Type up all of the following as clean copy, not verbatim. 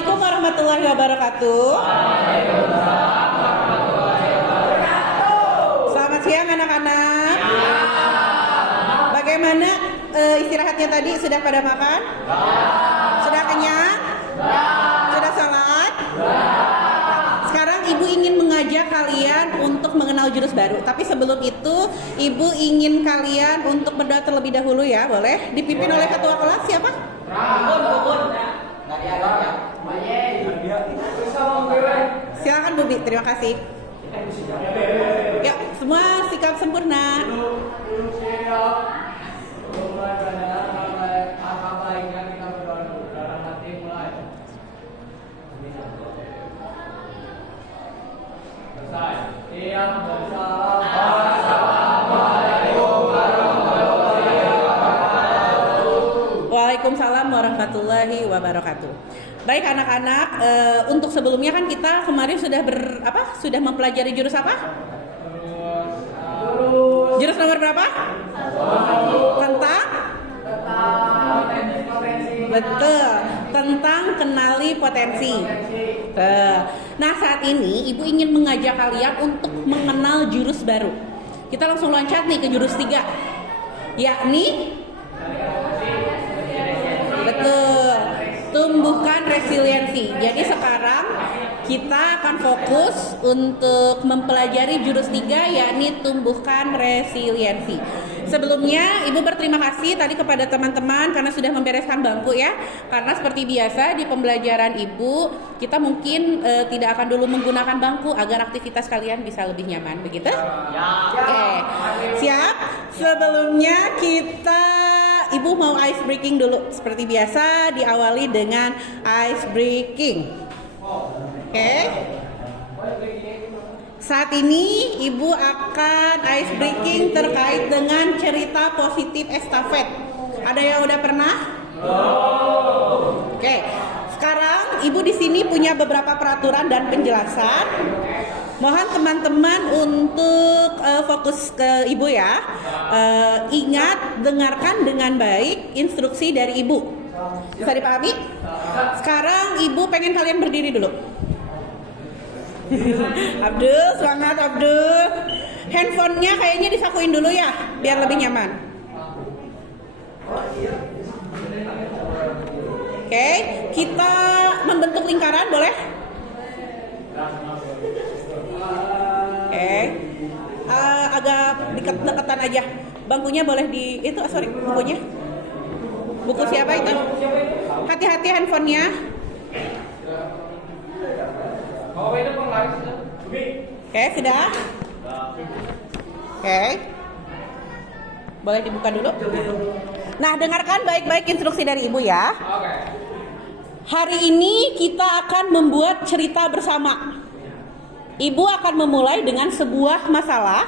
Assalamualaikum warahmatullahi wabarakatuh. Selamat siang anak-anak. Bagaimana istirahatnya tadi? Sudah pada makan? Sudah kenyang? Sudah sholat? Sekarang Ibu ingin mengajak kalian untuk mengenal jurus baru. Tapi sebelum itu, Ibu ingin kalian untuk berdoa terlebih dahulu ya. Boleh? Dipimpin oleh ketua kelas siapa? Silakan Bu Bi, terima kasih. Ya, semua sikap sempurna. Waalaikumsalam warahmatullahi wabarakatuh. Baik anak-anak, untuk sebelumnya kan kita kemarin sudah mempelajari jurus apa? Jurus nomor berapa? Tentang? Betul, tentang kenali potensi. Nah saat ini Ibu ingin mengajak kalian untuk mengenal jurus baru. Kita langsung loncat nih ke jurus 3, yakni betul, tumbuhkan resiliensi. Jadi sekarang kita akan fokus untuk mempelajari jurus 3, yakni tumbuhkan resiliensi. Sebelumnya Ibu berterima kasih tadi kepada teman-teman karena sudah membereskan bangku ya. Karena seperti biasa di pembelajaran Ibu, kita mungkin tidak akan dulu menggunakan bangku agar aktivitas kalian bisa lebih nyaman, begitu? Ya. Oke. Siap? Sebelumnya Ibu mau ice breaking dulu. Seperti biasa diawali dengan ice breaking. Oke. Saat ini Ibu akan ice breaking terkait dengan cerita positif estafet. Ada yang udah pernah? Oke. Sekarang Ibu di sini punya beberapa peraturan dan penjelasan. Mohon teman-teman untuk fokus ke Ibu ya. Ingat, dengarkan dengan baik instruksi dari Ibu. Bisa dipahami? Sekarang Ibu pengen kalian berdiri dulu. Abdul, semangat Abdul. Handphonenya kayaknya disakuin dulu ya, biar lebih nyaman. Oke, kita membentuk lingkaran, boleh? Oke, agak deketan aja. Bangkunya boleh bukunya. Buku siapa itu? Hati-hati handphonenya. Oke, sudah? Oke. Boleh dibuka dulu? Nah, dengarkan baik-baik instruksi dari Ibu ya. Hari ini kita akan membuat cerita bersama. Ibu akan memulai dengan sebuah masalah.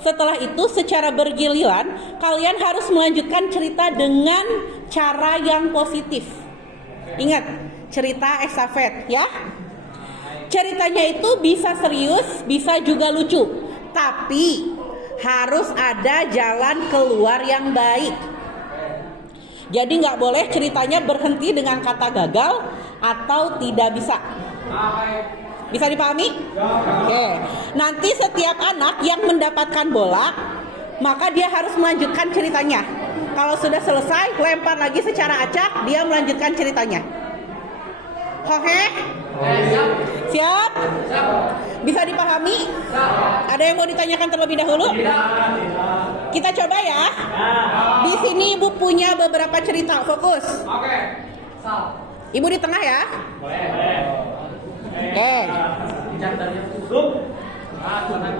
Setelah itu secara bergiliran kalian harus melanjutkan cerita dengan cara yang positif. Ingat, cerita estafet ya. Ceritanya itu bisa serius, bisa juga lucu, tapi harus ada jalan keluar yang baik. Jadi nggak boleh ceritanya berhenti dengan kata gagal atau tidak bisa. Bisa dipahami? Oke. Nanti setiap anak yang mendapatkan bola, maka dia harus melanjutkan ceritanya. Kalau sudah selesai, lempar lagi secara acak, dia melanjutkan ceritanya. Oke? Siap? Bisa dipahami? Ada yang mau ditanyakan terlebih dahulu? Kita coba ya. Di sini Ibu punya beberapa cerita. Fokus. Ibu di tengah ya. Oke.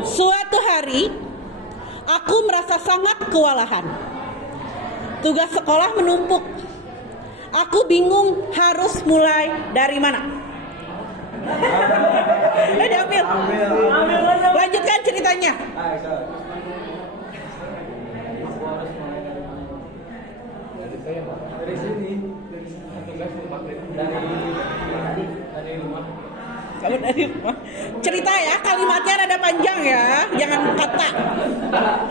Suatu hari aku merasa sangat kewalahan. Tugas sekolah menumpuk. Aku bingung harus mulai dari mana. Diambil. Lanjutkan ceritanya. Dari sini, dari rumah. Kalau dari rumah. Cerita ya, kalimatnya rada panjang ya, jangan kata.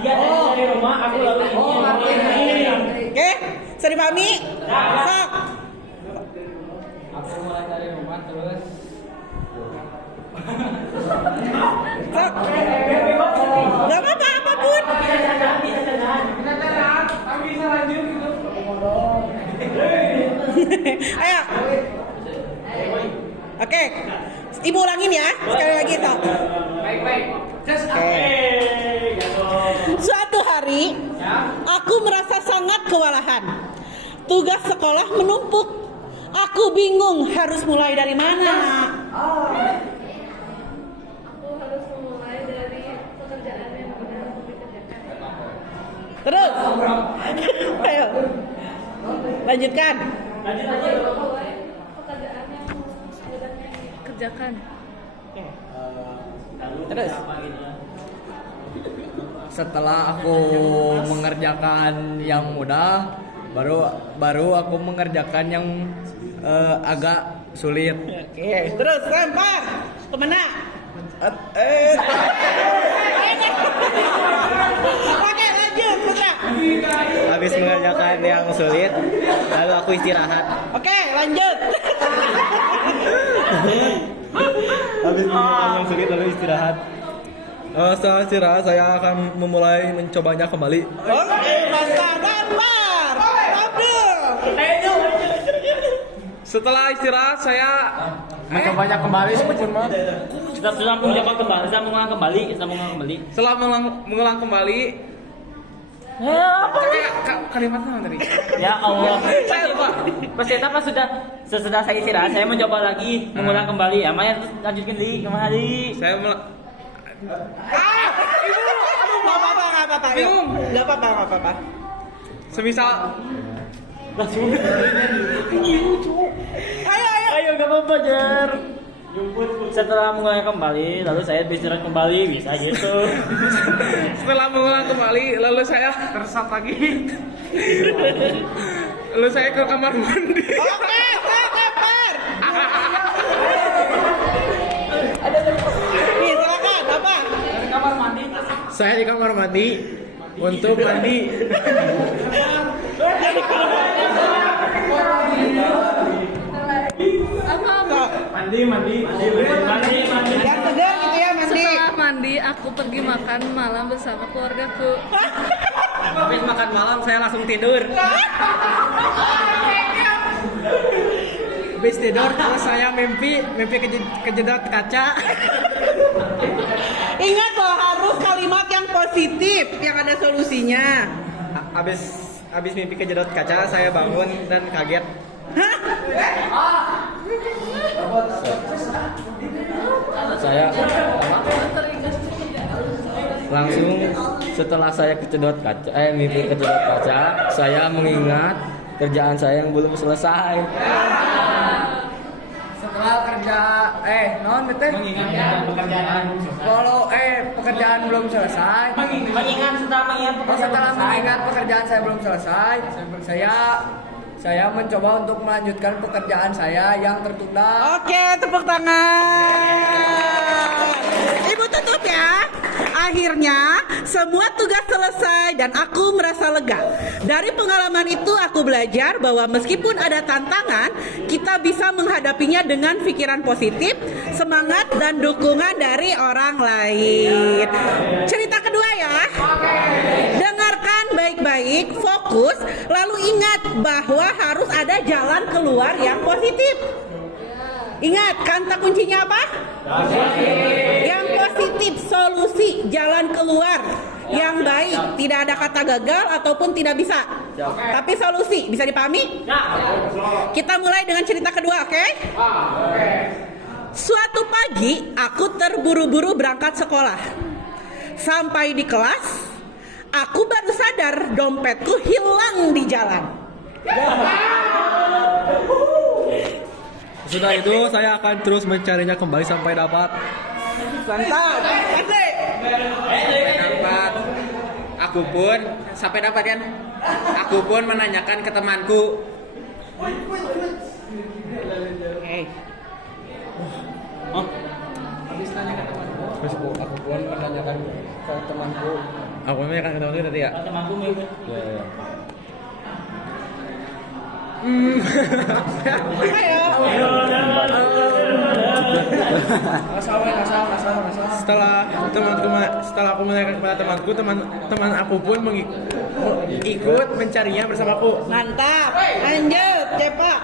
Dia dari rumah, aku lalu ini. Oke, bisa dipahami? Sok. Aku mulai dari rumah terus. Sok. Gak apa-apa apapun. Bisa lanjut gitu. Ayo. Oke. Ibu ulangin ya. Sekali lagi sok. Baik. Oke. Suatu hari, aku merasa sangat kewalahan. Tugas sekolah menumpuk. Aku bingung harus mulai dari mana. Aku harus memulai dari pekerjaan yang benar untuk dikerjakan. Terus. Ayo. Lanjutkan. Mulai pekerjaan yang mudahnya dikerjakan. Terus. Setelah aku mengerjakan yang mudah, baru aku mengerjakan yang agak sulit. Oke. Terus lempar. Kemana? Oke, lanjut. Putra. Habis mengerjakan yang sulit, lalu aku istirahat. Oke, lanjut. Habis mengerjakan yang sulit, lalu istirahat. Setelah istirahat, saya akan memulai mencobanya kembali. Oke, mantap. Lempar. Abdul. Setelah istirahat, saya mencobanya kembali sebetulnya. Sudah mencoba kembali, sudah mengulang kembali. Setelah mengulang kembali, kalimat apa tadi? Ya Allah. Pas sesudah saya istirahat, saya mencoba lagi mengulang kembali. Amanya terus lanjutkan kembali. Saya Gak apa-apa. Bingung. Gak apa-apa. semisal Langsung. Ayo. Gak apa-apa Jar. Setelah mengulang kembali, lalu saya beristirahat kembali, bisa gitu. setelah mengulang kembali, lalu saya tersesat lagi. Lalu saya ke kamar mandi. Oke, lempar. Nih, silakan. Apa? Kamar mandi. Saya di kamar mandi untuk mandi. Mandi. Yang segar gitu ya, mandi. Setelah mandi, aku pergi makan malam bersama keluargaku. Habis makan malam saya langsung tidur. Habis tidur terus saya mimpi kejedot kaca. Ingat loh, harus kalimat yang positif, yang ada solusinya. Habis mimpi kejedot kaca, saya bangun dan kaget. Saya langsung setelah saya mimpi kejedot kaca, saya mengingat kerjaan saya yang belum selesai. Setelah Mengingat pekerjaan. kalau pekerjaan belum selesai. Setelah mengingat pekerjaan saya belum selesai, saya mencoba untuk melanjutkan pekerjaan saya yang tertunda. Oke, tepuk tangan. Ibu tutup ya. Akhirnya semua tugas selesai dan aku merasa lega. Dari pengalaman itu aku belajar bahwa meskipun ada tantangan, kita bisa menghadapinya dengan pikiran positif, semangat dan dukungan dari orang lain. Cerita kedua ya. Dengarkan baik-baik, fokus, lalu ingat bahwa harus ada jalan keluar yang positif. Ingat, kata kuncinya apa? Yang positif, solusi, jalan keluar yang baik. Tidak ada kata gagal ataupun tidak bisa. Tapi solusi, bisa dipahami? Kita mulai dengan cerita kedua, oke? Suatu pagi, aku terburu-buru berangkat sekolah. Sampai di kelas, aku baru sadar dompetku hilang di jalan. Setelah itu saya akan terus mencarinya kembali sampai dapat. Mantap. Asik. Dapat. Aku pun sampai dapat kan. Aku pun menanyakan ke temanku. Oke. Terus aku pun menanyakan ke temanku. Aku menanyakan ke temanku tadi ya. Temanku mengikut. Ya. Ayo. Setelah aku menanyakan kepada temanku, teman aku pun ikut mencarinya bersamaku. Mantap. Lanjut, Cepak.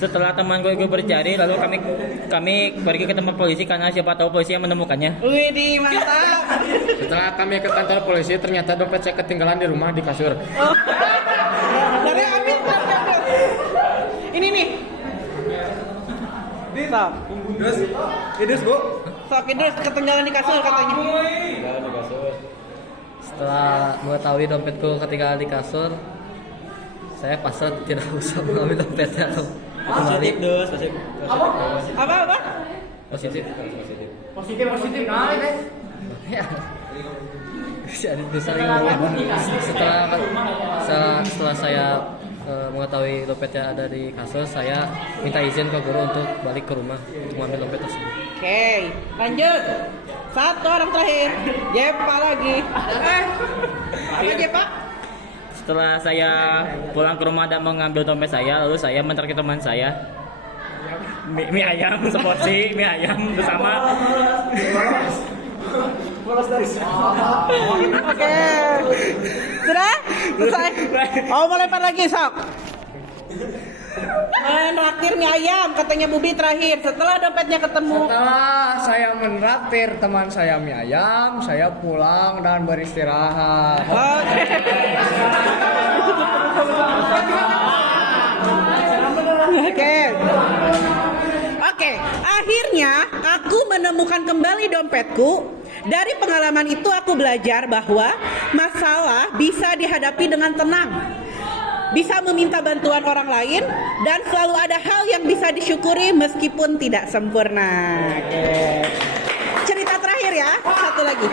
Setelah temanku ikut bercari, lalu kami pergi ke tempat polisi karena siapa tahu polisi yang menemukannya. Widih, mantap. Setelah kami ke kantor polisi, ternyata dompet saya ketinggalan di rumah di kasur. Oh. Dari ambil. Ini nih. Sok. Idris bu. Sok Idris ketinggalan di kasur katanya. Setelah mengetahui dompetku ketinggalan di kasur, saya pasrah tidak usah mengambil dompetnya. Positif dus, Apa? Positif. Positif. Nah, ini. Ya. Jadi setelah saya mengetahui dompetnya ada di kasur, saya minta izin ke guru untuk balik ke rumah untuk mengambil dompet tersebut. Oke, lanjut. Satu orang terakhir. Jepa lagi. Apa Jepa? Setelah saya pulang ke rumah dan mengambil dompet saya, lalu saya mentraktir teman saya mie ayam seporsi mie ayam bersama. Oke. Sudah? Selesai? Oh, mau lempar lagi, sok. Menraktir mie ayam, katanya Bubi terakhir. Setelah dompetnya ketemu. Setelah saya menraktir teman saya mie ayam, saya pulang dan beristirahat. Oke. Akhirnya aku menemukan kembali dompetku. Dari pengalaman itu aku belajar bahwa masalah bisa dihadapi dengan tenang. Bisa meminta bantuan orang lain dan selalu ada hal yang bisa disyukuri meskipun tidak sempurna. Oke. Cerita terakhir ya, satu lagi.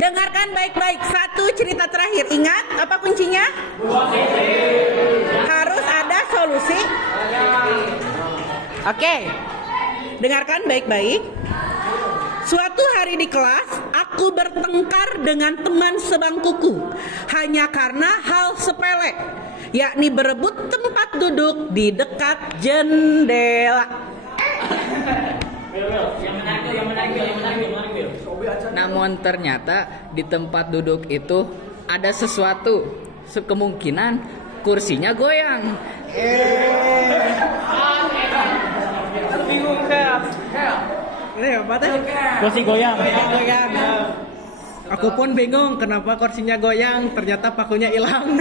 Dengarkan baik-baik, satu cerita terakhir. Ingat apa kuncinya? Harus ada solusi. Oke. Dengarkan baik-baik. Suatu hari di kelas, aku bertengkar dengan teman sebangkuku hanya karena hal sepele, yakni berebut tempat duduk di dekat jendela. Namun ternyata di tempat duduk itu ada sesuatu. Kemungkinan kursinya goyang. Bingung saya. Ini apa teh? Kursi goyang. Aku pun bingung kenapa kursinya goyang, ternyata pakunya hilang.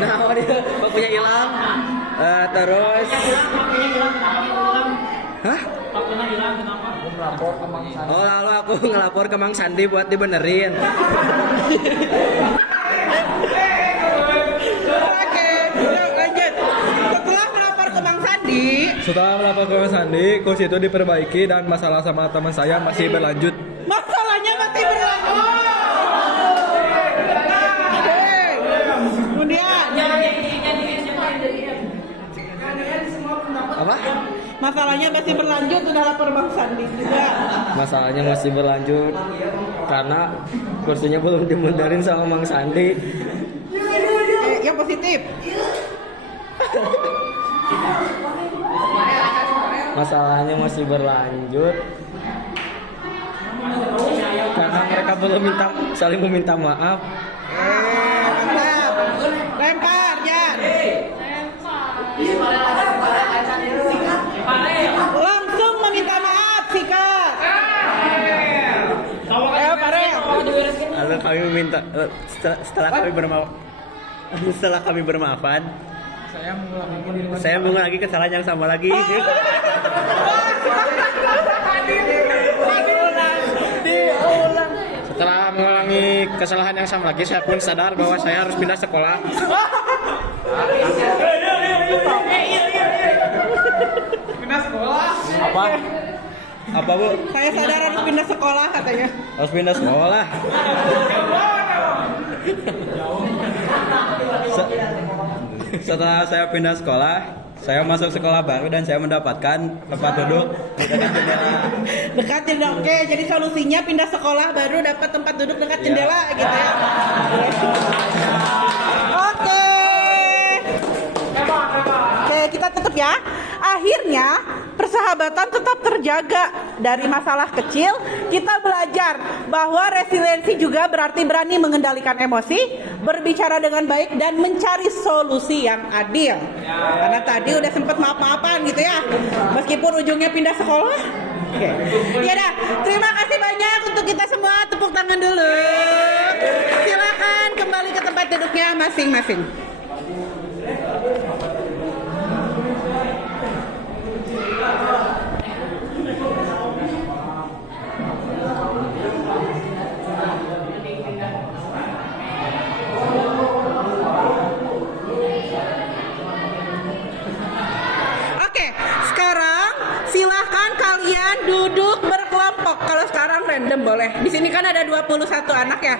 Nah, dia pakunya hilang. Terus Hah? Pakunya hilang kenapa? oh lalu aku ngelapor ke Mang Sandi buat dibenerin. Oke, yuk lanjut. Setelah melapor ke Bang Sandi, Setelah melapor ke Mas Sandi, kursi itu diperbaiki dan masalah sama teman saya masih berlanjut. masalahnya masih berlanjut. Oke. Kemudian Apa? masalahnya masih berlanjut, udah lapor Bang Sandi juga. Masalahnya masih berlanjut karena kursinya belum dibenerin sama Mang Sandi. Yang positif. Masalahnya masih berlanjut karena mereka belum saling meminta maaf. Mantap. Lempar, Jan. Langsung meminta maaf, sikat. Ayo, Farel. Lalu kami meminta setelah kami bermaafan, saya mengulangi kesalahan yang sama lagi. Setelah mengulangi kesalahan yang sama lagi, saya pun sadar bahwa saya harus pindah sekolah. Apa bu? Saya sadar harus pindah sekolah katanya. Harus pindah sekolah. Setelah saya pindah sekolah, Saya masuk sekolah baru dan saya mendapatkan tempat duduk di dekat jendela. Dekat jendela. Oke, jadi solusinya pindah sekolah baru dapat tempat duduk dekat jendela gitu ya. Oke. Oke, kita tutup ya. Akhirnya persahabatan tetap terjaga. Dari masalah kecil kita belajar bahwa resiliensi juga berarti berani mengendalikan emosi, berbicara dengan baik dan mencari solusi yang adil. Karena tadi udah sempet maaf-maafan gitu ya, meskipun ujungnya pindah sekolah. Oke. Ya dah, terima kasih banyak untuk kita semua, tepuk tangan dulu. Silakan kembali ke tempat duduknya masing-masing. Silahkan kalian duduk berkelompok. Kalau sekarang random boleh. Di sini kan ada 21 anak ya.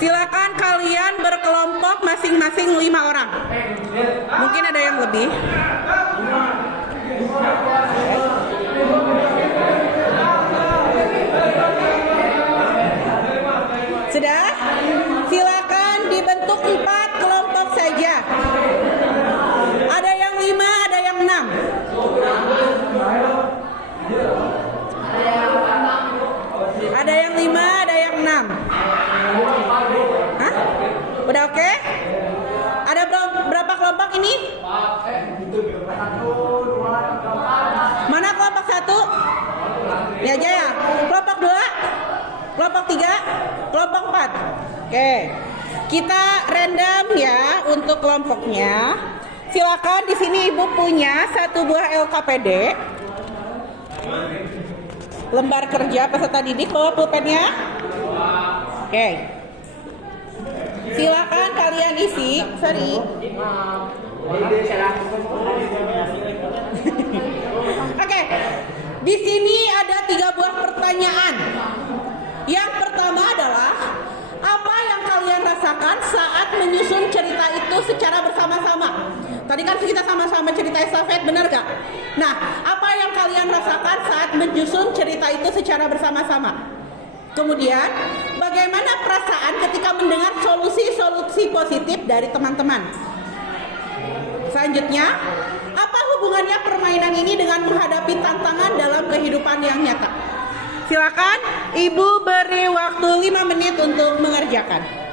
Silahkan kalian berkelompok masing-masing 5 orang. Mungkin ada yang lebih. Sudah? Silakan dibentuk 4 kelompok saja. Ada yang 5, ada yang 6. Ada yang 5, ada yang 6. Hah? Udah oke? Ada berapa kelompok ini? Mana kelompok 1? Ini aja ya. Kelompok 2? Kelompok 3? Kelompok 4? Oke. Kita random ya untuk kelompoknya. Silakan, di sini Ibu punya 1 buah LKPD. Lembar kerja peserta didik, bawa pulpennya. Oke. Silakan kalian isi. Sorry. Oke. Di sini ada 3 buah pertanyaan. Yang pertama adalah apa yang kalian rasakan saat menyusun cerita itu secara bersama-sama? Tadi kan kita sama-sama cerita estafet, benar gak? Nah, apa yang kalian rasakan saat menyusun cerita itu secara bersama-sama? Kemudian, bagaimana perasaan ketika mendengar solusi-solusi positif dari teman-teman? Selanjutnya, apa hubungannya permainan ini dengan menghadapi tantangan dalam kehidupan yang nyata? Silakan, Ibu beri waktu 5 menit untuk mengerjakan.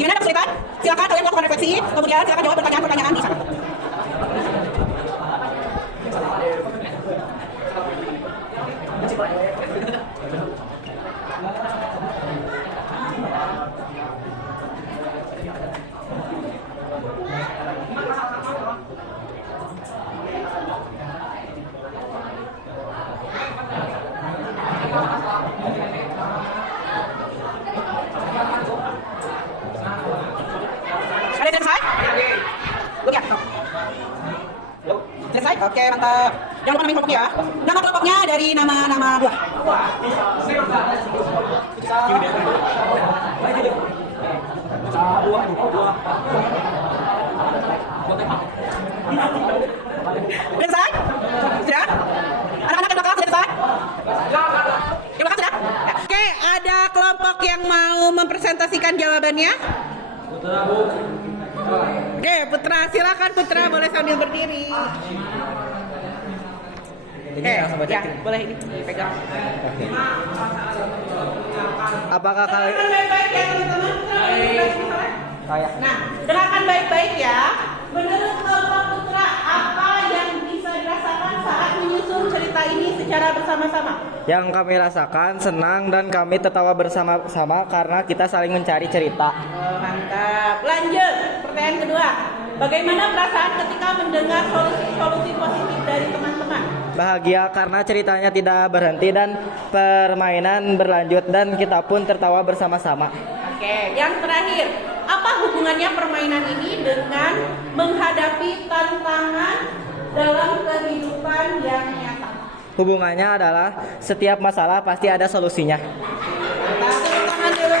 Gimana kesulitan? Silakan kalian melakukan refleksi, kemudian silakan jawab pertanyaan-pertanyaan di sana. Ada selesai? Belum ya? Selesai? Oke, mantap. Jangan lupa namain kelompoknya ya. Nama kelompoknya dari nama buah. Selesai? Sudah? Anak-anak yang belakang sudah selesai? Yang belakang sudah? Oke, ada kelompok yang mau mempresentasikan jawabannya? Oke, Putra, silakan Putra, boleh sambil berdiri. Ya, boleh ini dipegang. Apakah kalian Baik-baik ya teman-teman. Nah, dengarkan baik-baik ya. Menurut kelompok Putra, apa yang bisa dirasakan saat menyusun cerita ini secara bersama-sama? yang kami rasakan senang dan kami tertawa bersama-sama karena kita saling mencari cerita. Mantap. Lanjut, pertanyaan kedua. Bagaimana perasaan ketika mendengar solusi-solusi positif dari teman-teman? Bahagia karena ceritanya tidak berhenti dan permainan berlanjut dan kita pun tertawa bersama-sama. Oke, yang terakhir, apa hubungannya permainan ini dengan menghadapi tantangan dalam kehidupan yang nyata? Hubungannya adalah setiap masalah pasti ada solusinya. Nah, tepuk tangan dulu.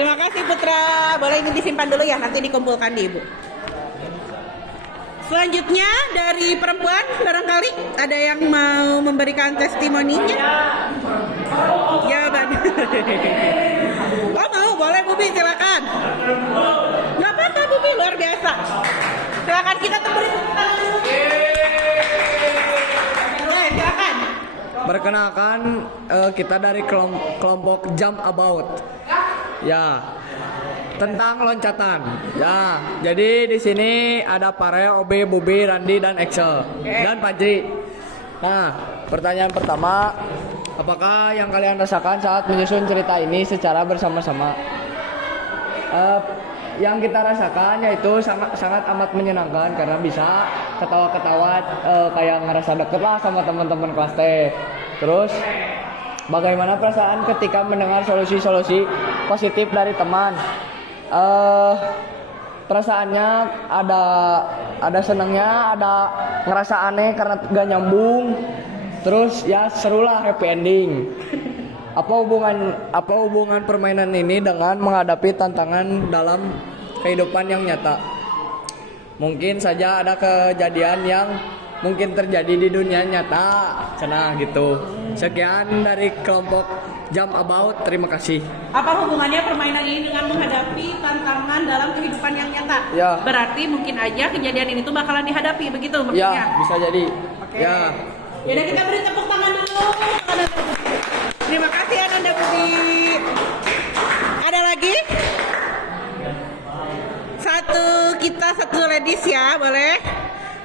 Terima kasih Putra. Boleh ini disimpan dulu ya, nanti dikumpulkan di Ibu. Selanjutnya dari perempuan, barangkali ada yang mau memberikan testimoninya? Jawaban. Oh mau, boleh Bubi, silakan. Nggak apa-apa Bubi, luar biasa. Silakan kita beri tepuk tangan dulu. Boleh, silakan. Perkenalkan kita dari kelompok Jump About. Ya. Tentang loncatan. Ya, jadi di sini ada Farel, Obe, Bubi, Randi dan Excel dan Fajri. Nah, pertanyaan pertama, apakah yang kalian rasakan saat menyusun cerita ini secara bersama-sama? Yang kita rasakan yaitu sangat amat menyenangkan karena bisa ketawa-ketawa kayak ngerasa deket lah sama teman-teman kelas T. Terus bagaimana perasaan ketika mendengar solusi-solusi positif dari teman? Perasaannya ada senangnya, ada ngerasa aneh karena gak nyambung. Terus ya serulah, happy ending. Apa hubungan permainan ini dengan menghadapi tantangan dalam kehidupan yang nyata? Mungkin saja ada kejadian yang mungkin terjadi di dunia nyata. Cenah gitu. Sekian dari kelompok Jump About, terima kasih. Apa hubungannya permainan ini dengan menghadapi tantangan dalam kehidupan yang nyata? Ya. Berarti mungkin aja kejadian ini tuh bakalan dihadapi, begitu maksudnya? Ya, bisa jadi. Oke. Ya. Yaudah kita beri tepuk tangan dulu. Terima kasih Ananda Budi. Ada lagi? Satu ladies ya, boleh?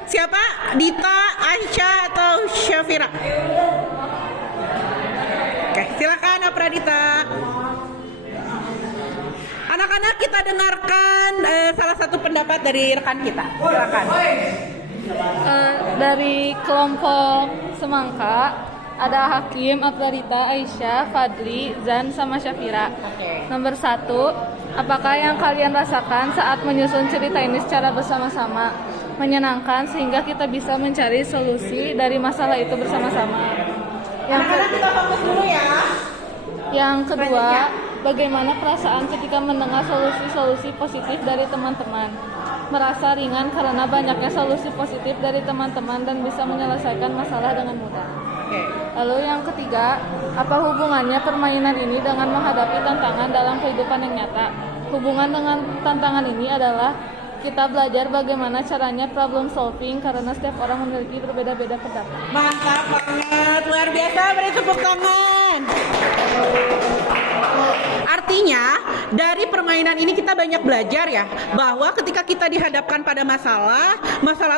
Siapa? Dita, Aisyah atau Syafira? Oke, silakan Pradita. Anak-anak, kita dengarkan salah satu pendapat dari rekan kita. Silakan. Dari kelompok Semangka ada Hakim, Afrodita, Aisyah, Fadli, Zan, sama Syafira. Nomor 1, apakah yang kalian rasakan saat menyusun cerita ini secara bersama-sama? Menyenangkan sehingga kita bisa mencari solusi dari masalah itu bersama-sama. Anak-anak kita fokus dulu ya. Yang kedua, bagaimana perasaan ketika mendengar solusi-solusi positif dari teman-teman? Merasa ringan karena banyaknya solusi positif dari teman-teman dan bisa menyelesaikan masalah dengan mudah. Lalu yang ketiga, apa hubungannya permainan ini dengan menghadapi tantangan dalam kehidupan yang nyata? Hubungan dengan tantangan ini adalah kita belajar bagaimana caranya problem solving karena setiap orang memiliki berbeda-beda pendapat. Mantap banget, luar biasa, beri tepuk tangan. Artinya dari permainan ini kita banyak belajar ya, bahwa ketika kita dihadapkan pada masalah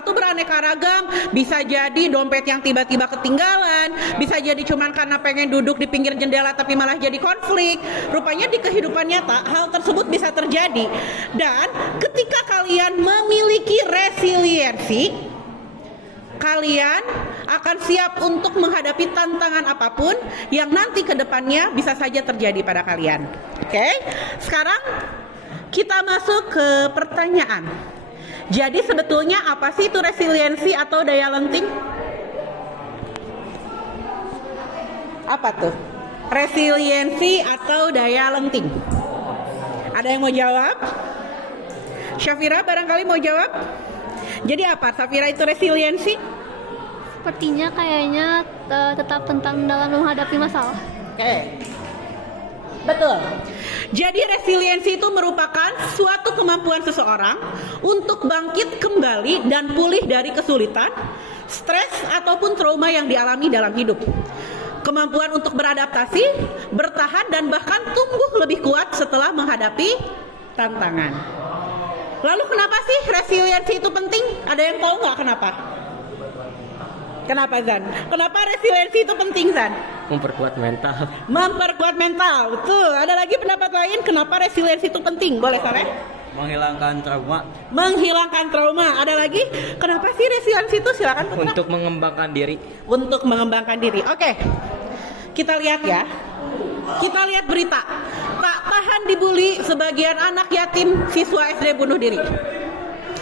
tuh beraneka ragam. Bisa jadi dompet yang tiba-tiba ketinggalan, bisa jadi cuman karena pengen duduk di pinggir jendela tapi malah jadi konflik. Rupanya di kehidupan nyata hal tersebut bisa terjadi. Dan ketika kalian memiliki resiliensi, kalian akan siap untuk menghadapi tantangan apapun yang nanti ke depannya bisa saja terjadi pada kalian. Oke, sekarang kita masuk ke pertanyaan. Jadi sebetulnya apa sih itu resiliensi atau daya lenting? Apa tuh? Resiliensi atau daya lenting? Ada yang mau jawab? Syafira barangkali mau jawab? Jadi apa, Syafira, itu resiliensi? Sepertinya kayaknya tetap tentang dalam menghadapi masalah. Oke. Betul. Jadi resiliensi itu merupakan suatu kemampuan seseorang untuk bangkit kembali dan pulih dari kesulitan, stres ataupun trauma yang dialami dalam hidup. Kemampuan untuk beradaptasi, bertahan dan bahkan tumbuh lebih kuat setelah menghadapi tantangan. Lalu kenapa sih resiliensi itu penting? Ada yang tahu nggak kenapa? Kenapa Zan? Kenapa resiliensi itu penting Zan? Memperkuat mental. Memperkuat mental, betul. Ada lagi pendapat lain kenapa resiliensi itu penting? Boleh Saleh? Menghilangkan trauma. Menghilangkan trauma. Ada lagi? Kenapa sih resiliensi itu? Silakan Putra. Untuk mengembangkan diri. Untuk mengembangkan diri. Oke. Kita lihat ya. kita lihat berita. Tak tahan dibully, sebagian anak yatim siswa SD bunuh diri.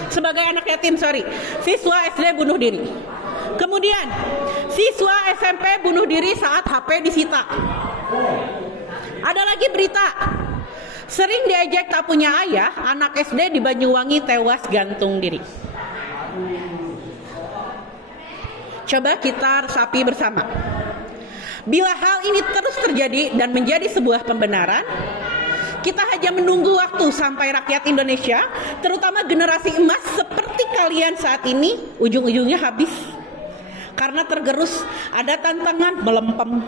Sebagai anak yatim, siswa SD bunuh diri. Kemudian, siswa SMP bunuh diri saat HP disita. Ada lagi berita, sering diejek tak punya ayah, anak SD di Banyuwangi tewas gantung diri. Coba kita resapi bersama. Bila hal ini terus terjadi dan menjadi sebuah pembenaran, kita hanya menunggu waktu sampai rakyat Indonesia, terutama generasi emas seperti kalian saat ini, ujung-ujungnya habis. Karena tergerus, ada tantangan melempem.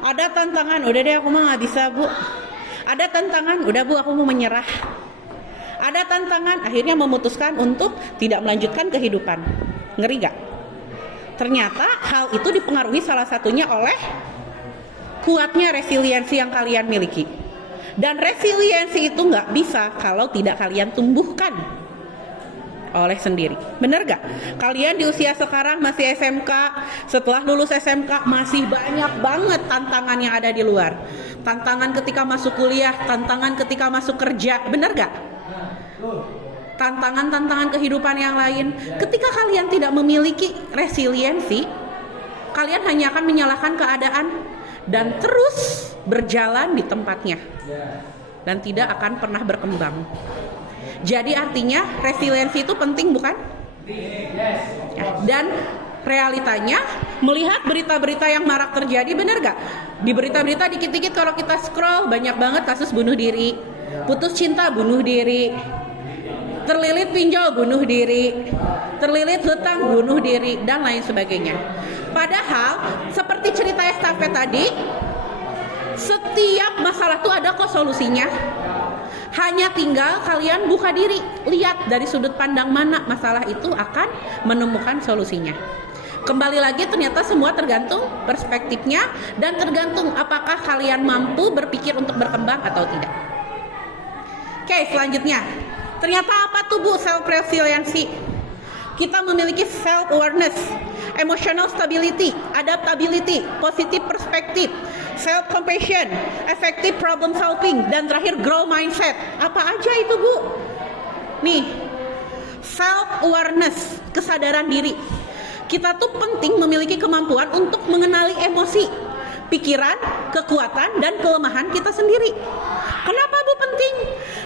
Ada tantangan, udah deh aku mah gak bisa bu. Ada tantangan, udah bu aku mau menyerah. Ada tantangan, akhirnya memutuskan untuk tidak melanjutkan kehidupan. Ngeri gak? Ternyata hal itu dipengaruhi salah satunya oleh kuatnya resiliensi yang kalian miliki. Dan resiliensi itu nggak bisa kalau tidak kalian tumbuhkan oleh sendiri. Bener gak? Kalian di usia sekarang masih SMK, setelah lulus SMK masih banyak banget tantangan yang ada di luar. Tantangan ketika masuk kuliah, tantangan ketika masuk kerja, bener gak? Tantangan-tantangan kehidupan yang lain. Ketika kalian tidak memiliki resiliensi, kalian hanya akan menyalahkan keadaan dan terus berjalan di tempatnya dan tidak akan pernah berkembang. Jadi artinya resiliensi itu penting, bukan? Dan realitanya melihat berita-berita yang marak terjadi, benar gak? Di berita-berita dikit-dikit kalau kita scroll banyak banget kasus bunuh diri, putus cinta bunuh diri, terlilit pinjol bunuh diri, terlilit hutang bunuh diri, dan lain sebagainya. Padahal seperti cerita estafet tadi, setiap masalah itu ada kok solusinya. Hanya tinggal kalian buka diri, lihat dari sudut pandang mana masalah itu akan menemukan solusinya. Kembali lagi, ternyata semua tergantung perspektifnya dan tergantung apakah kalian mampu berpikir untuk berkembang atau tidak. Oke, selanjutnya. Ternyata apa tuh Bu self resiliency? Kita memiliki self awareness, emotional stability, adaptability, positive perspective, self compassion, effective problem solving, dan terakhir grow mindset. Apa aja itu Bu? Nih, self awareness, kesadaran diri. Kita tuh penting memiliki kemampuan untuk mengenali emosi, pikiran, kekuatan, dan kelemahan kita sendiri. Kenapa Bu penting?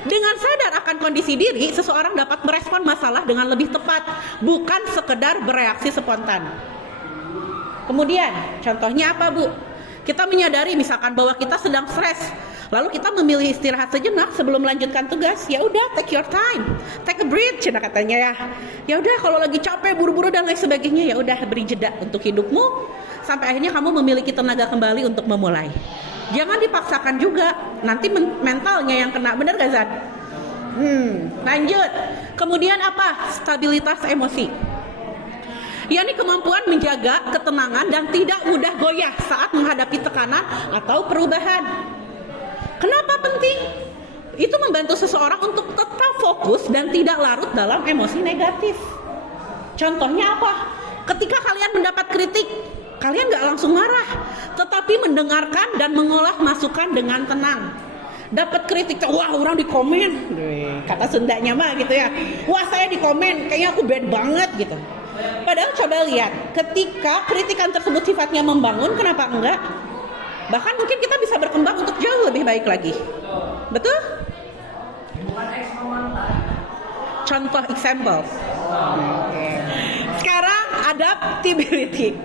Dengan sadar akan kondisi diri, seseorang dapat merespon masalah dengan lebih tepat, bukan sekedar bereaksi spontan. Kemudian, contohnya apa Bu? Kita menyadari misalkan bahwa kita sedang stres, lalu kita memilih istirahat sejenak sebelum melanjutkan tugas. Ya udah, take your time, take a breath, cina katanya ya. Ya udah, kalau lagi capek, buru-buru dan lain sebagainya, ya udah beri jeda untuk hidupmu sampai akhirnya kamu memiliki tenaga kembali untuk memulai. Jangan dipaksakan juga, nanti mentalnya yang kena, bener gak Zan? Lanjut. Kemudian apa? Stabilitas emosi. yakni kemampuan menjaga ketenangan dan tidak mudah goyah saat menghadapi tekanan atau perubahan. Kenapa penting? Itu membantu seseorang untuk tetap fokus dan tidak larut dalam emosi negatif. Contohnya apa? Ketika kalian mendapat kritik, kalian gak langsung marah, tetapi mendengarkan dan mengolah masukan dengan tenang. Dapat kritik, wah orang di komen, kata Sundanya mah gitu ya, wah saya di komen, kayaknya aku bad banget gitu. Padahal coba lihat, ketika kritikan tersebut sifatnya membangun, kenapa enggak? Bahkan mungkin kita bisa berkembang untuk jauh lebih baik lagi. Betul? Contoh example. Sekarang adaptability,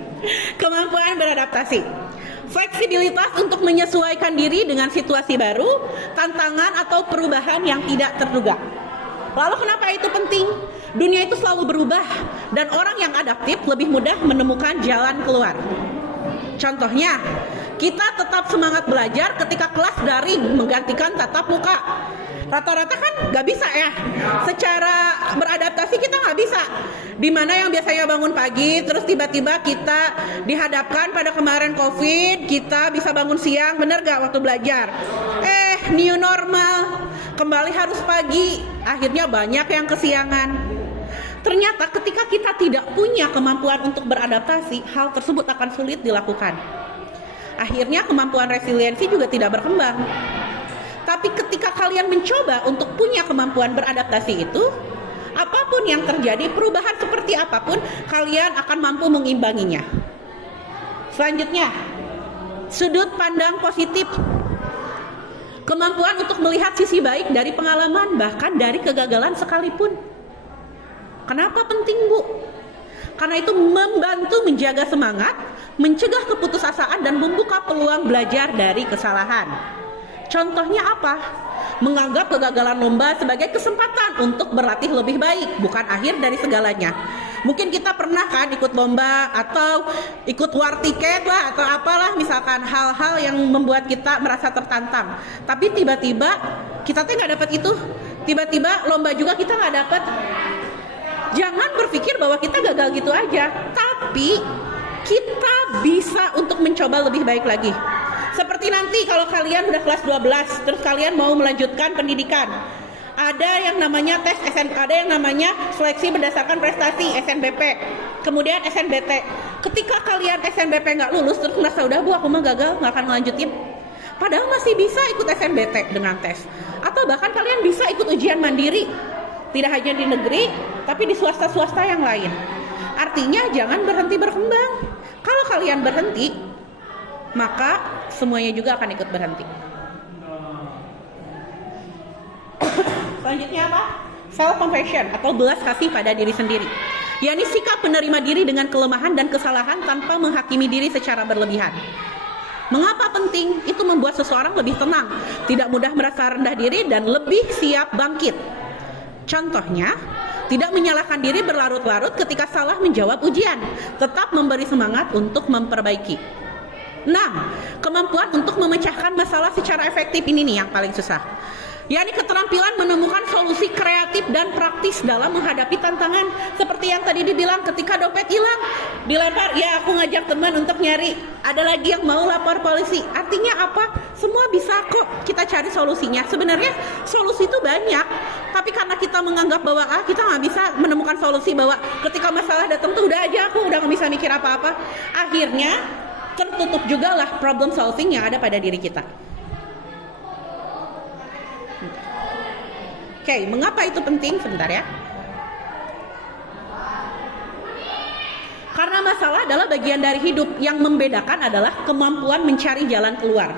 kemampuan beradaptasi. Fleksibilitas untuk menyesuaikan diri dengan situasi baru, tantangan atau perubahan yang tidak terduga. Lalu kenapa itu penting? Dunia itu selalu berubah dan orang yang adaptif lebih mudah menemukan jalan keluar. Contohnya, kita tetap semangat belajar ketika kelas daring menggantikan tatap muka. Rata-rata kan nggak bisa ya, secara beradaptasi kita nggak bisa. Dimana yang biasanya bangun pagi, terus tiba-tiba kita dihadapkan pada kemarin COVID, kita bisa bangun siang, bener gak waktu belajar? New normal, kembali harus pagi, akhirnya banyak yang kesiangan. Ternyata ketika kita tidak punya kemampuan untuk beradaptasi, hal tersebut akan sulit dilakukan. akhirnya kemampuan resiliensi juga tidak berkembang. Tapi ketika kalian mencoba untuk punya kemampuan beradaptasi itu, apapun yang terjadi, perubahan seperti apapun, kalian akan mampu mengimbanginya. Selanjutnya, sudut pandang positif. Kemampuan untuk melihat sisi baik dari pengalaman, bahkan dari kegagalan sekalipun. Kenapa penting, Bu? Karena itu membantu menjaga semangat, mencegah keputusasaan, dan membuka peluang belajar dari kesalahan. Contohnya apa? Menganggap kegagalan lomba sebagai kesempatan untuk berlatih lebih baik, bukan akhir dari segalanya. Mungkin kita pernah kan ikut lomba atau ikut war tiket lah atau apalah, misalkan hal-hal yang membuat kita merasa tertantang. Tapi tiba-tiba kita tuh nggak dapat itu, tiba-tiba lomba juga kita nggak dapat. Jangan berpikir bahwa kita gagal gitu aja, tapi kita bisa untuk mencoba lebih baik lagi. Seperti nanti kalau kalian udah kelas 12, terus kalian mau melanjutkan pendidikan. Ada yang namanya tes ada yang namanya seleksi berdasarkan prestasi SNBP, kemudian SNBT. Ketika kalian SNBP nggak lulus, terus merasa udah Bu, aku mah gagal, nggak akan ngelanjutin. Padahal masih bisa ikut SNBT dengan tes. Atau bahkan kalian bisa ikut ujian mandiri, tidak hanya di negeri, tapi di swasta-swasta yang lain. Artinya jangan berhenti berkembang. Kalau kalian berhenti, maka semuanya juga akan ikut berhenti. Selanjutnya apa? Self-compassion atau belas kasih pada diri sendiri. yakni sikap menerima diri dengan kelemahan dan kesalahan tanpa menghakimi diri secara berlebihan. Mengapa penting? Itu membuat seseorang lebih tenang, tidak mudah merasa rendah diri, dan lebih siap bangkit. Contohnya, tidak menyalahkan diri berlarut-larut ketika salah menjawab ujian, tetap memberi semangat untuk memperbaiki. 6. Kemampuan untuk memecahkan masalah secara efektif, ini nih yang paling susah. yakni keterampilan menemukan solusi kreatif dan praktis dalam menghadapi tantangan. Seperti yang tadi dibilang, ketika dompet hilang, dilempar, ya aku ngajak teman untuk nyari, ada lagi yang mau lapor polisi. Artinya apa? Semua bisa kok kita cari solusinya. Sebenarnya solusi itu banyak, tapi karena kita menganggap bahwa kita nggak bisa menemukan solusi, bahwa ketika masalah datang tuh udah aja, aku udah nggak bisa mikir apa-apa, akhirnya tertutup juga lah problem solving yang ada pada diri kita. Oke, mengapa itu penting? Sebentar ya. Karena masalah adalah bagian dari hidup. Yang membedakan adalah kemampuan mencari jalan keluar.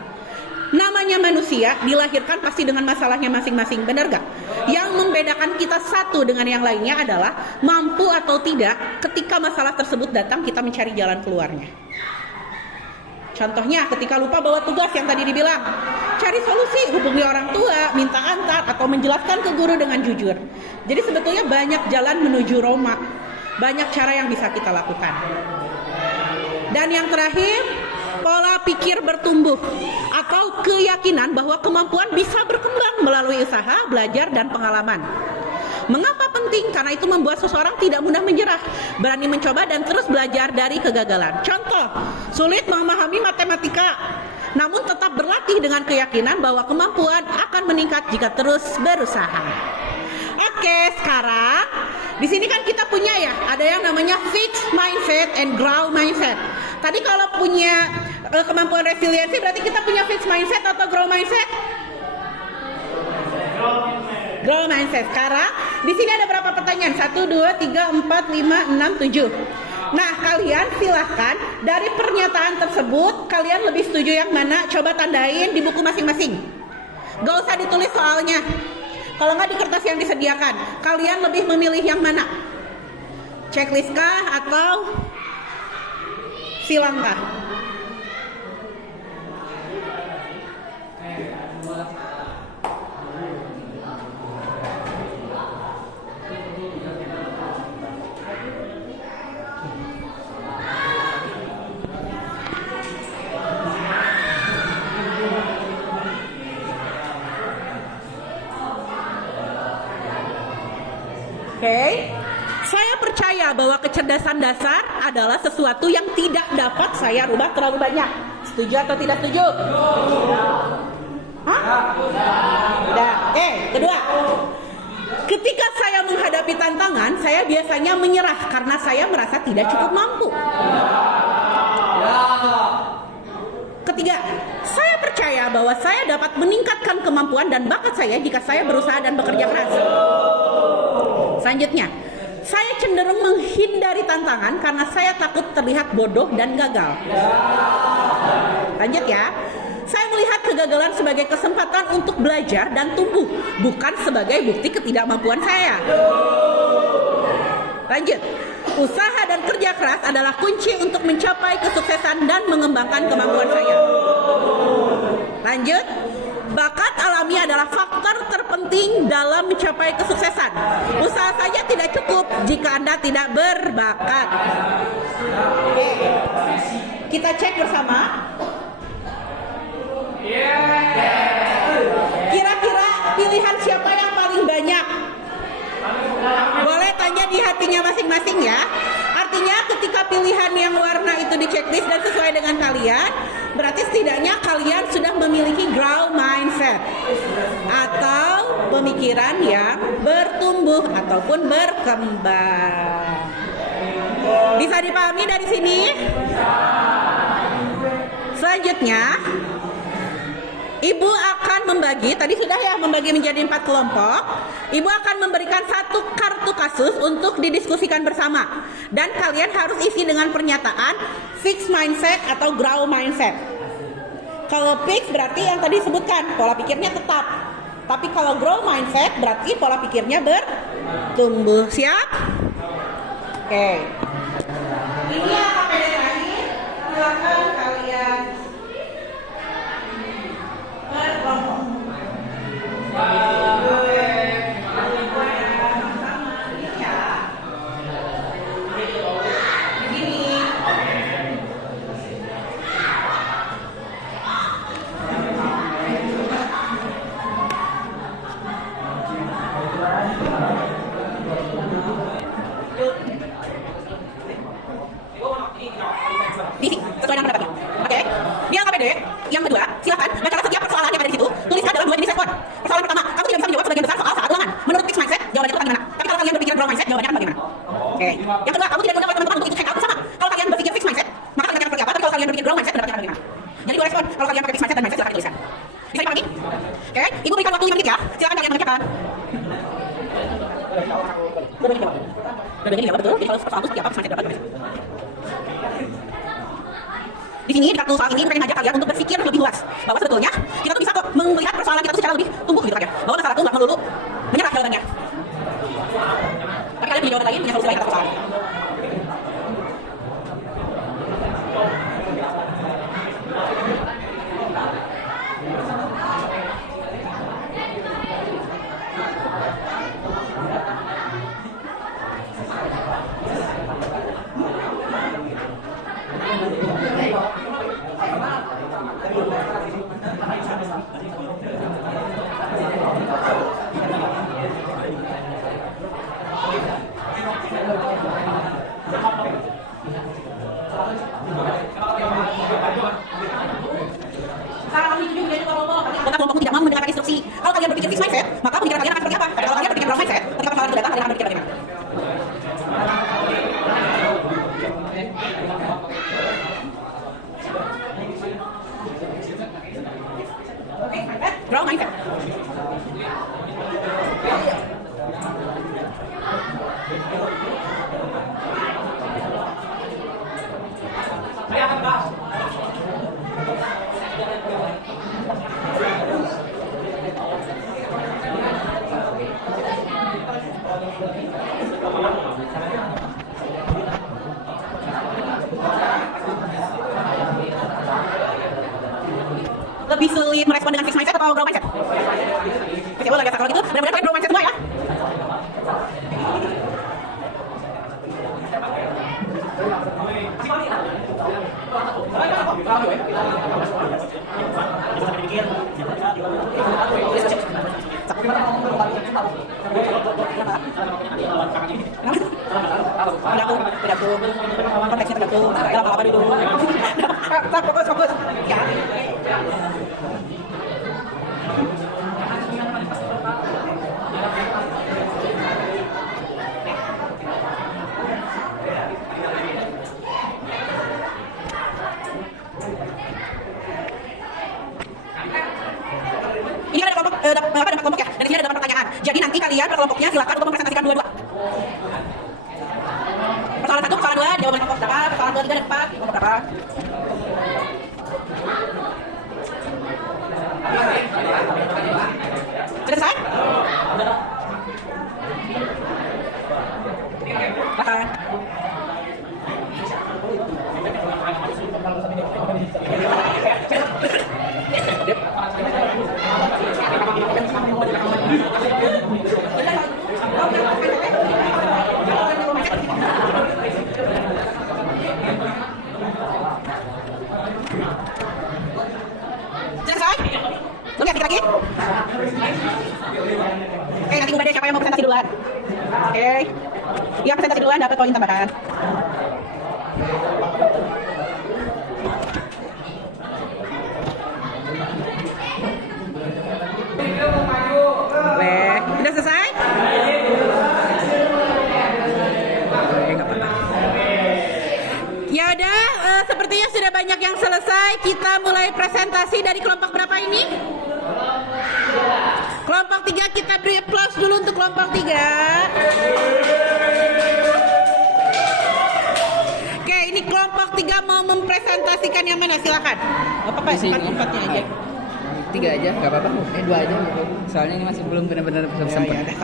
Namanya manusia, dilahirkan pasti dengan masalahnya masing-masing, benar gak? Yang membedakan kita satu dengan yang lainnya adalah mampu atau tidak ketika masalah tersebut datang, kita mencari jalan keluarnya. Contohnya ketika lupa bawa tugas yang tadi dibilang, cari solusi, hubungi orang tua, minta antar, atau menjelaskan ke guru dengan jujur. Jadi sebetulnya banyak jalan menuju Roma, banyak cara yang bisa kita lakukan. Dan yang terakhir, pola pikir bertumbuh atau keyakinan bahwa kemampuan bisa berkembang melalui usaha, belajar, dan pengalaman. Mengapa penting? Karena itu membuat seseorang tidak mudah menyerah, berani mencoba dan terus belajar dari kegagalan. Contoh, sulit memahami matematika, namun tetap berlatih dengan keyakinan bahwa kemampuan akan meningkat jika terus berusaha. Oke, sekarang di sini kan kita punya ya, ada yang namanya fixed mindset and growth mindset. Tadi kalau punya kemampuan resiliensi, berarti kita punya fixed mindset atau growth mindset? Growth mindset. Sekarang di sini ada berapa pertanyaan? 1, 2, 3, 4, 5, 6, 7. Nah, kalian silahkan dari pernyataan tersebut kalian lebih setuju yang mana? Coba tandain di buku masing-masing. Gak usah ditulis soalnya. Kalau nggak di kertas yang disediakan, kalian lebih memilih yang mana? Checklist kah atau silang kah? Oke, saya percaya bahwa kecerdasan dasar adalah sesuatu yang tidak dapat saya rubah terlalu banyak. Setuju atau tidak setuju? Hah? Udah. Oke, kedua. Ketika saya menghadapi tantangan, saya biasanya menyerah karena saya merasa tidak cukup mampu. Ketiga, saya percaya bahwa saya dapat meningkatkan kemampuan dan bakat saya jika saya berusaha dan bekerja keras. Selanjutnya, saya cenderung menghindari tantangan karena saya takut terlihat bodoh dan gagal. Lanjut ya. Saya melihat kegagalan sebagai kesempatan untuk belajar dan tumbuh, bukan sebagai bukti ketidakmampuan saya. Lanjut. Usaha dan kerja keras adalah kunci untuk mencapai kesuksesan dan mengembangkan kemampuan saya. Lanjut. Bakat alami adalah faktor terpenting dalam mencapai kesuksesan. Usaha saja tidak cukup jika Anda tidak berbakat. Oke. Kita cek bersama. Kira-kira pilihan siapa yang paling banyak? Boleh tanya di hatinya masing-masing ya. Artinya ketika pilihan yang warna itu di checklist dan sesuai dengan kalian, berarti setidaknya kalian sudah memiliki growth mindset atau pemikiran yang bertumbuh ataupun berkembang. Bisa dipahami dari sini? Selanjutnya, Ibu akan membagi, tadi sudah ya, membagi menjadi 4 kelompok. Ibu akan memberikan 1 kartu kasus untuk didiskusikan bersama. Dan kalian harus isi dengan pernyataan fixed mindset atau grow mindset. Kalau fixed berarti yang tadi disebutkan, pola pikirnya tetap. Tapi kalau grow mindset berarti pola pikirnya bertumbuh. Siap? Oke. Ini yang APD terakhir. Silakan kalian berkelompok. Diisi sesuai dengan pendapatnya. Oke. Dia KPD. Yang kedua, silakan bacakan setiap persoalan yang ada di situ. Tuliskan dalam 2 jenis respon. Persoalan pertama, kamu tidak bisa menjawab sebagian besar soal saat ulangan. Menurut fixed mindset, jawabannya itu akan gimana? Tapi kalau kalian berpikir growth mindset, jawabannya akan bagaimana? Oke. Yang kedua, kamu tidak diundang oleh teman-teman untuk ikut hangout bersama. Kalau kalian berpikir fixed mindset, maka kalian akan seperti apa? Tapi kalau kalian berpikir growth mindset, pendapatnya akan bagaimana? Jadi 2 respon. Kalau kalian pakai fixed mindset dan mindset, silakan dituliskan. Bisa dipahami? Oke. Ibu berikan waktu 5 menit ya. Silakan kalian mengerjakan. Berbeda betul. Jadi kalau persoalan itu seperti apa? Fixed mindset berapa? Di sini di kartu soal ini pengen ngajak kalian untuk berpikir lebih luas bahwa sebetulnya kita tuh bisa kok melihat persoalan kita tuh secara lebih tumbuh gitu kan ya, bahwa masalah itu nggak melulu menyerah jawabannya, tapi kalian punya jawaban lain, punya solusi lain atas persoalan. Kelompokmu tidak mau mendengarkan instruksi. Kalau kalian berpikir fixed mindset, maka pemikiran kalian akan seperti apa? Tapi kalau kalian berpikir growth mindset, ketika persoalan itu datang, kalian akan berpikir bagaimana? Growth mindset. Lebih sulit merespon dengan fixed mindset atau growth mindset? Coba lagi kalau gitu, benar-benar kalian growth mindset semua ya. Konteksnya tergantung, apa dulu. Fokus. Ya. dapat kelompok ya. Dan di sini ada 8 pertanyaan. Jadi nanti kalian per kelompoknya silakan untuk mempresentasikan dua-dua. Persoalan 1, persoalan 2, jawaban kelompok berapa? Persoalan 2, 3, dan 4, kelompok berapa? Sudah selesai? Silakan. Selesai? Belum ya, dikit lagi? Oke, nanti ubah deh siapa yang mau presentasi duluan. Oke. Yang presentasi duluan dapat poin tambahan. Boleh. Sudah selesai? Ya udah, sepertinya sudah banyak yang selesai. Kita mulai presentasi dari kelompok berapa ini? Kelompok 3, kita beri applause dulu untuk kelompok 3. Oke, ini kelompok 3 mau mempresentasikan yang mana? Silakan. Apa-apa, empatnya aja. 3 aja, nggak apa-apa. 2 aja. Soalnya ini masih belum benar-benar sempat.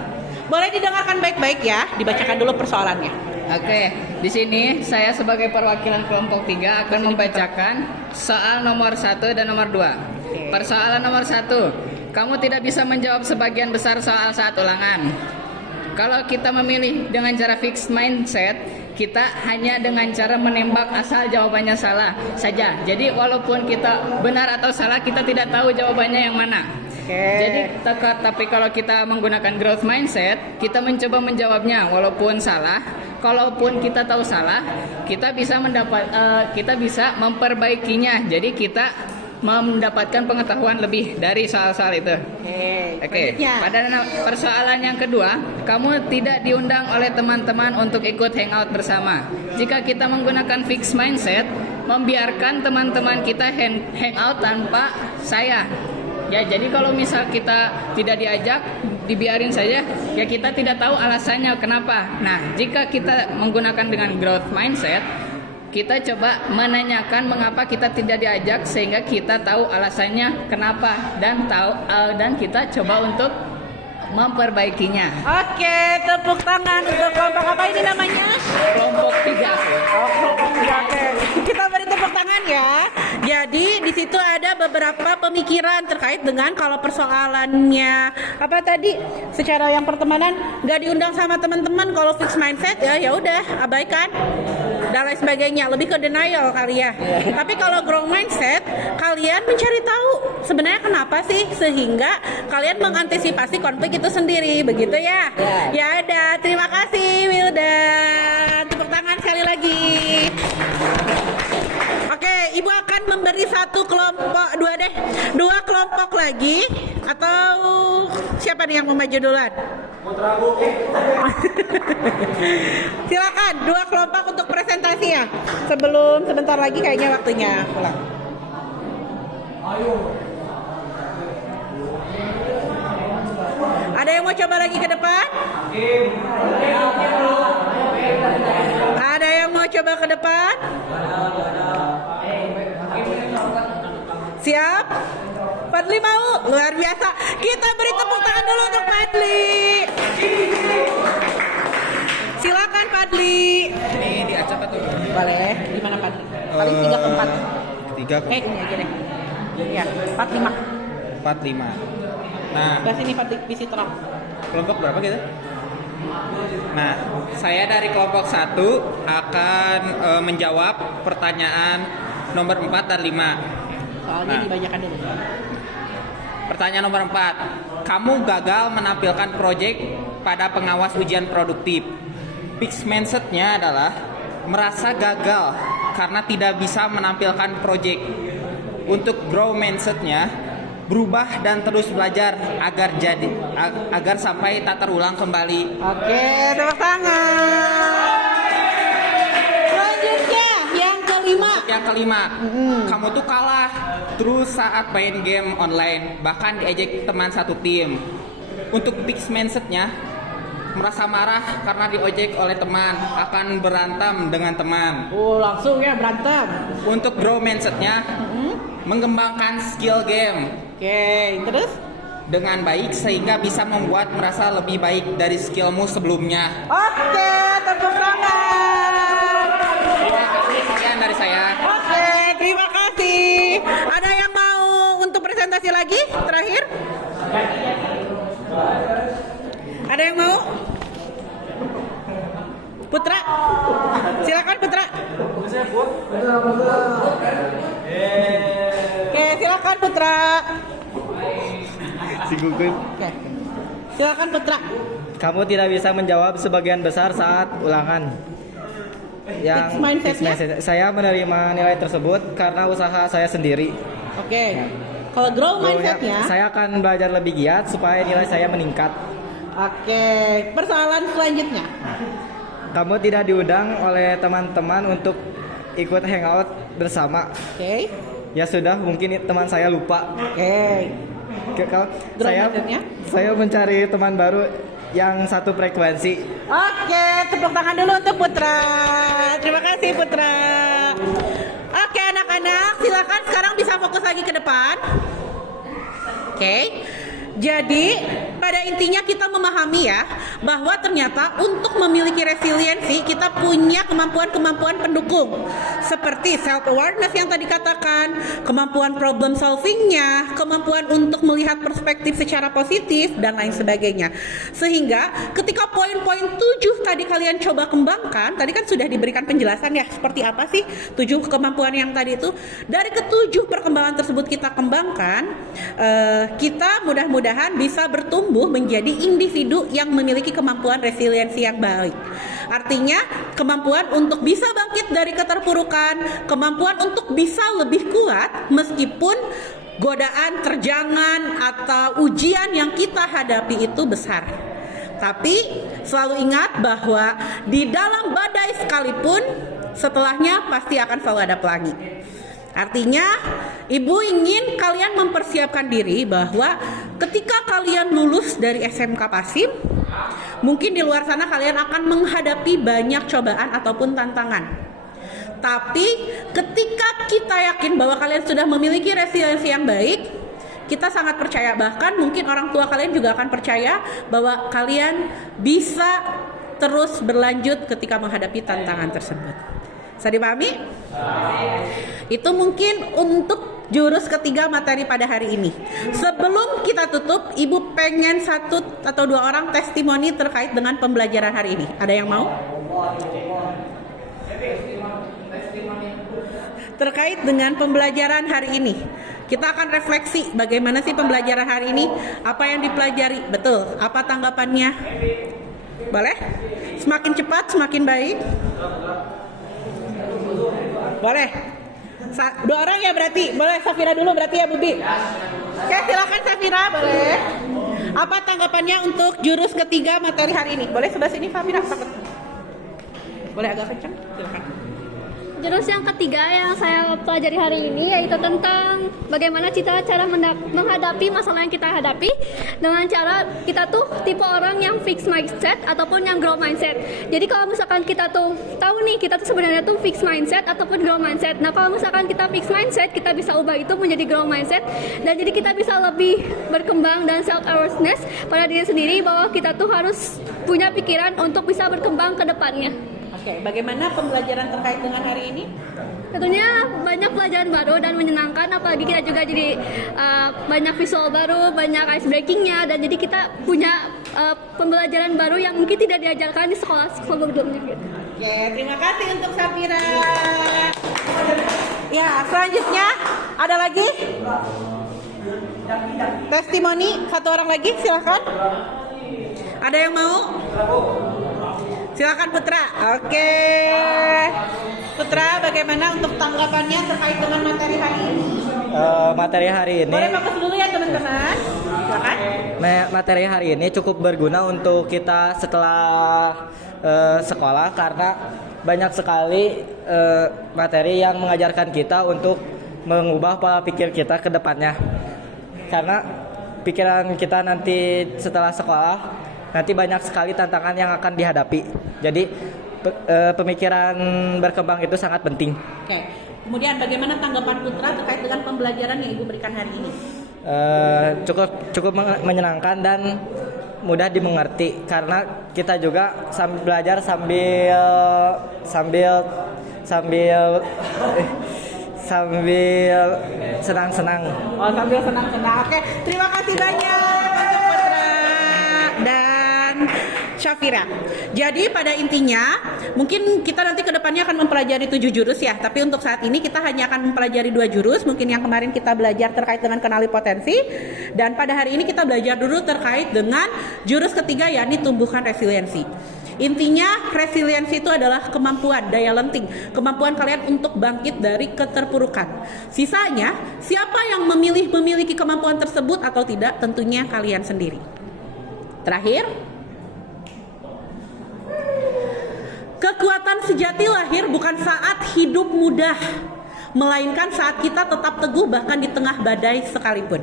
Boleh didengarkan baik-baik ya, dibacakan dulu persoalannya. Oke, di sini saya sebagai perwakilan kelompok 3 akan membacakan soal nomor 1 dan nomor 2. Persoalan nomor 1, kamu tidak bisa menjawab sebagian besar soal saat ulangan. Kalau kita memilih dengan cara fixed mindset, kita hanya dengan cara menembak asal jawabannya salah saja. Jadi walaupun kita benar atau salah, kita tidak tahu jawabannya yang mana. Jadi tapi kalau kita menggunakan growth mindset, kita mencoba menjawabnya walaupun salah. Kalaupun kita tahu salah, kita bisa kita bisa memperbaikinya. Jadi kita mendapatkan pengetahuan lebih dari soal-soal itu. Oke. Pada persoalan yang kedua, kamu tidak diundang oleh teman-teman untuk ikut hangout bersama. Jika kita menggunakan fixed mindset, membiarkan teman-teman kita hangout tanpa saya. Ya, jadi kalau misal kita tidak diajak, dibiarin saja, ya kita tidak tahu alasannya kenapa. Nah, jika kita menggunakan dengan growth mindset, kita coba menanyakan mengapa kita tidak diajak sehingga kita tahu alasannya kenapa dan kita coba untuk memperbaikinya. Oke, tepuk tangan untuk kelompok apa ini namanya? Kelompok 3. Oh, kelompok 3. Oke. Kita beri tepuk tangan ya. Jadi di situ ada beberapa pemikiran terkait dengan kalau persoalannya apa tadi secara yang pertemanan nggak diundang sama teman-teman, kalau fixed mindset ya udah abaikan dan lain sebagainya, lebih ke denial kali ya. Tapi kalau growth mindset, kalian mencari tahu sebenarnya kenapa sih sehingga kalian mengantisipasi konflik itu sendiri, begitu ya? Ya ada, terima kasih Wildan. Tepuk tangan sekali lagi. Oke, Ibu akan memberi dua kelompok lagi, atau siapa nih yang mau maju duluan? Silakan, 2 kelompok untuk presentasinya. Sebentar lagi kayaknya waktunya pulang. Ada yang mau coba lagi ke depan? Ada yang mau coba ke depan? Siap? Fadli mau? Luar biasa. Kita beri tepuk tangan dulu untuk Fadli. Silakan Fadli. Ini diacak atau? Boleh. Di mana Fadli? Paling 3 ke 4. 3 ke Ini aja deh. Ya, 4, 5. 4, 5. Nah, Di sini Fadli visi terang. kelompok berapa kita? Nah, saya dari kelompok 1 akan menjawab pertanyaan nomor 4 dan 5. Soalnya dibanyakan dulu. Pertanyaan nomor 4. Kamu gagal menampilkan proyek pada pengawas ujian produktif. Fixed mindset-nya adalah merasa gagal karena tidak bisa menampilkan proyek. Untuk grow mindset-nya, berubah dan terus belajar agar sampai tak terulang kembali. Oke, tepuk tangan. Selanjutnya yang kelima. Yang kelima, kamu tuh kalah terus saat main game online, bahkan diejek teman satu tim. Untuk fixed mindset-nya, merasa marah karena diojek oleh teman, akan berantem dengan teman. Oh, langsung ya berantem. Untuk grow mindset-nya, mengembangkan skill game Oke, terus? dengan baik sehingga bisa membuat merasa lebih baik dari skillmu sebelumnya. Oke, tepuk tangan. Terima kasih, sekian dari saya. Oke, terima kasih. Ada yang mau untuk presentasi lagi? Terakhir? Ada yang mau? Putra? Silakan Putra. Oke, silakan Putra. Si Gugun. Oke. Silakan Putra. Kamu tidak bisa menjawab sebagian besar saat ulangan. Fixed mindset-nya? Saya menerima nilai tersebut karena usaha saya sendiri. Oke. Kalau grow mindset-nya? Saya akan belajar lebih giat supaya nilai saya meningkat. Oke. Persoalan selanjutnya. Kamu tidak diundang oleh teman-teman untuk ikut hangout bersama. Oke. Ya sudah, mungkin teman saya lupa. Oke. Kalau Grow mindset-nya? saya mencari teman baru yang satu frekuensi. Oke, tepuk tangan dulu untuk Putra. Terima kasih Putra. Oke anak-anak, silakan sekarang bisa fokus lagi ke depan. Oke. Jadi pada intinya kita memahami ya bahwa ternyata untuk memiliki resiliensi kita punya kemampuan-kemampuan pendukung seperti self awareness yang tadi katakan, kemampuan problem solvingnya, kemampuan untuk melihat perspektif secara positif dan lain sebagainya. Sehingga ketika poin-poin 7 tadi kalian coba kembangkan, tadi kan sudah diberikan penjelasan ya seperti apa sih 7 kemampuan yang tadi itu. Dari ke-7 perkembangan tersebut kita kembangkan, kita mudah-mudahan bisa bertumbuh menjadi individu yang memiliki kemampuan resiliensi yang baik. Artinya kemampuan untuk bisa bangkit dari keterpurukan, kemampuan untuk bisa lebih kuat meskipun godaan, terjangan atau ujian yang kita hadapi itu besar. Tapi selalu ingat bahwa di dalam badai sekalipun setelahnya pasti akan selalu ada pelangi. Artinya, Ibu ingin kalian mempersiapkan diri bahwa ketika kalian lulus dari SMK Pasim, mungkin di luar sana kalian akan menghadapi banyak cobaan ataupun tantangan. Tapi ketika kita yakin bahwa kalian sudah memiliki resiliensi yang baik, kita sangat percaya, bahkan mungkin orang tua kalian juga akan percaya bahwa kalian bisa terus berlanjut ketika menghadapi tantangan tersebut. Bisa dipahami? Itu mungkin untuk jurus ketiga materi pada hari ini. Sebelum kita tutup, Ibu pengen 1 atau 2 orang testimoni terkait dengan pembelajaran hari ini. Ada yang mau? Terkait dengan pembelajaran hari ini, kita akan refleksi bagaimana sih pembelajaran hari ini, apa yang dipelajari, betul, apa tanggapannya? Boleh? Semakin cepat semakin baik. Boleh. 2 orang ya berarti. Boleh Safira dulu berarti ya Bubi. Oke, silakan Safira, boleh. Apa tanggapannya untuk jurus ketiga materi hari ini? Boleh sebelah sini Safira. Boleh agak kencang? Silakan. Jurus yang ketiga yang saya pelajari hari ini yaitu tentang bagaimana cara menghadapi masalah yang kita hadapi dengan cara kita tuh tipe orang yang fixed mindset ataupun yang growth mindset. Jadi kalau misalkan kita tuh tahu nih kita tuh sebenarnya tuh fixed mindset ataupun growth mindset. Nah kalau misalkan kita fixed mindset, kita bisa ubah itu menjadi growth mindset dan jadi kita bisa lebih berkembang dan self awareness pada diri sendiri bahwa kita tuh harus punya pikiran untuk bisa berkembang ke depannya. Oke, bagaimana pembelajaran terkait dengan hari ini? Tentunya banyak pelajaran baru dan menyenangkan, apalagi kita juga jadi banyak visual baru, banyak ice breakingnya, dan jadi kita punya pembelajaran baru yang mungkin tidak diajarkan di sekolah sebelumnya. Gitu. Oke, terima kasih untuk Safira. Ya, selanjutnya ada lagi? Testimoni 1 orang lagi, silakan. Ada yang mau? Silakan Putra. Oke. Putra, bagaimana untuk tanggapannya terkait dengan materi hari ini? Materi hari ini. Boleh fokus dulu ya teman-teman. Silakan. Materi hari ini cukup berguna untuk kita setelah sekolah karena banyak sekali materi yang mengajarkan kita untuk mengubah pola pikir kita ke depannya. Karena pikiran kita nanti setelah sekolah nanti banyak sekali tantangan yang akan dihadapi. Jadi pemikiran berkembang itu sangat penting. Oke. Kemudian bagaimana tanggapan Putra terkait dengan pembelajaran yang Ibu berikan hari ini? Cukup menyenangkan dan mudah dimengerti karena kita juga belajar sambil senang-senang. Oh, sambil senang-senang. Oke, terima kasih banyak untuk Putra dan Syafira. Jadi pada intinya mungkin kita nanti ke depannya akan mempelajari 7 jurus ya. Tapi untuk saat ini kita hanya akan mempelajari 2 jurus. Mungkin yang kemarin kita belajar terkait dengan kenali potensi. Dan pada hari ini kita belajar dulu terkait dengan jurus ketiga yakni tumbuhkan resiliensi. Intinya resiliensi itu adalah kemampuan, daya lenting, kemampuan kalian untuk bangkit dari keterpurukan. Sisanya, siapa yang memiliki kemampuan tersebut atau tidak, tentunya kalian sendiri. Terakhir, kekuatan sejati lahir bukan saat hidup mudah, melainkan saat kita tetap teguh bahkan di tengah badai sekalipun.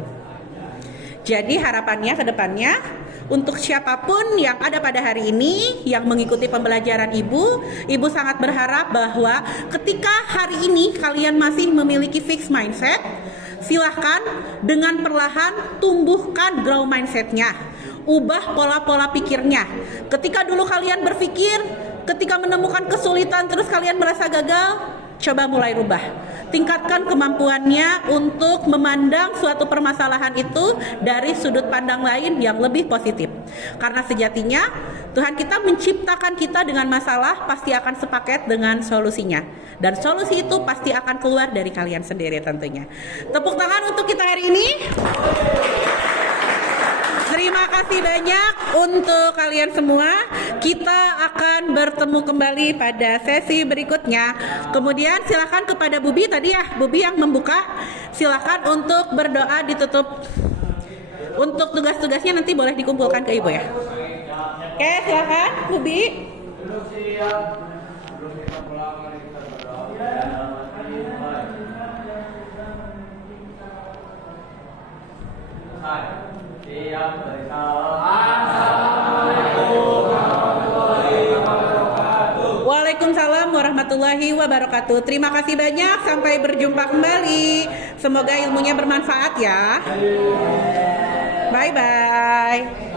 Jadi harapannya ke depannya, untuk siapapun yang ada pada hari ini yang mengikuti pembelajaran Ibu sangat berharap bahwa ketika hari ini kalian masih memiliki fixed mindset, silahkan dengan perlahan tumbuhkan grow mindsetnya, ubah pola-pola pikirnya. Ketika dulu kalian berpikir, ketika menemukan kesulitan terus kalian merasa gagal, coba mulai rubah. Tingkatkan kemampuannya untuk memandang suatu permasalahan itu dari sudut pandang lain yang lebih positif. Karena sejatinya Tuhan kita menciptakan kita dengan masalah pasti akan sepaket dengan solusinya. Dan solusi itu pasti akan keluar dari kalian sendiri tentunya. Tepuk tangan untuk kita hari ini. Terima kasih banyak untuk kalian semua. Kita akan bertemu kembali pada sesi berikutnya. Kemudian silakan kepada Bubi tadi ya, Bubi yang membuka. Silakan untuk berdoa ditutup. Untuk tugas-tugasnya nanti boleh dikumpulkan ke Ibu ya. Oke, silakan Bubi. Waalaikumsalam warahmatullahi wabarakatuh. Terima kasih banyak, sampai berjumpa kembali. Semoga ilmunya bermanfaat ya. Bye bye.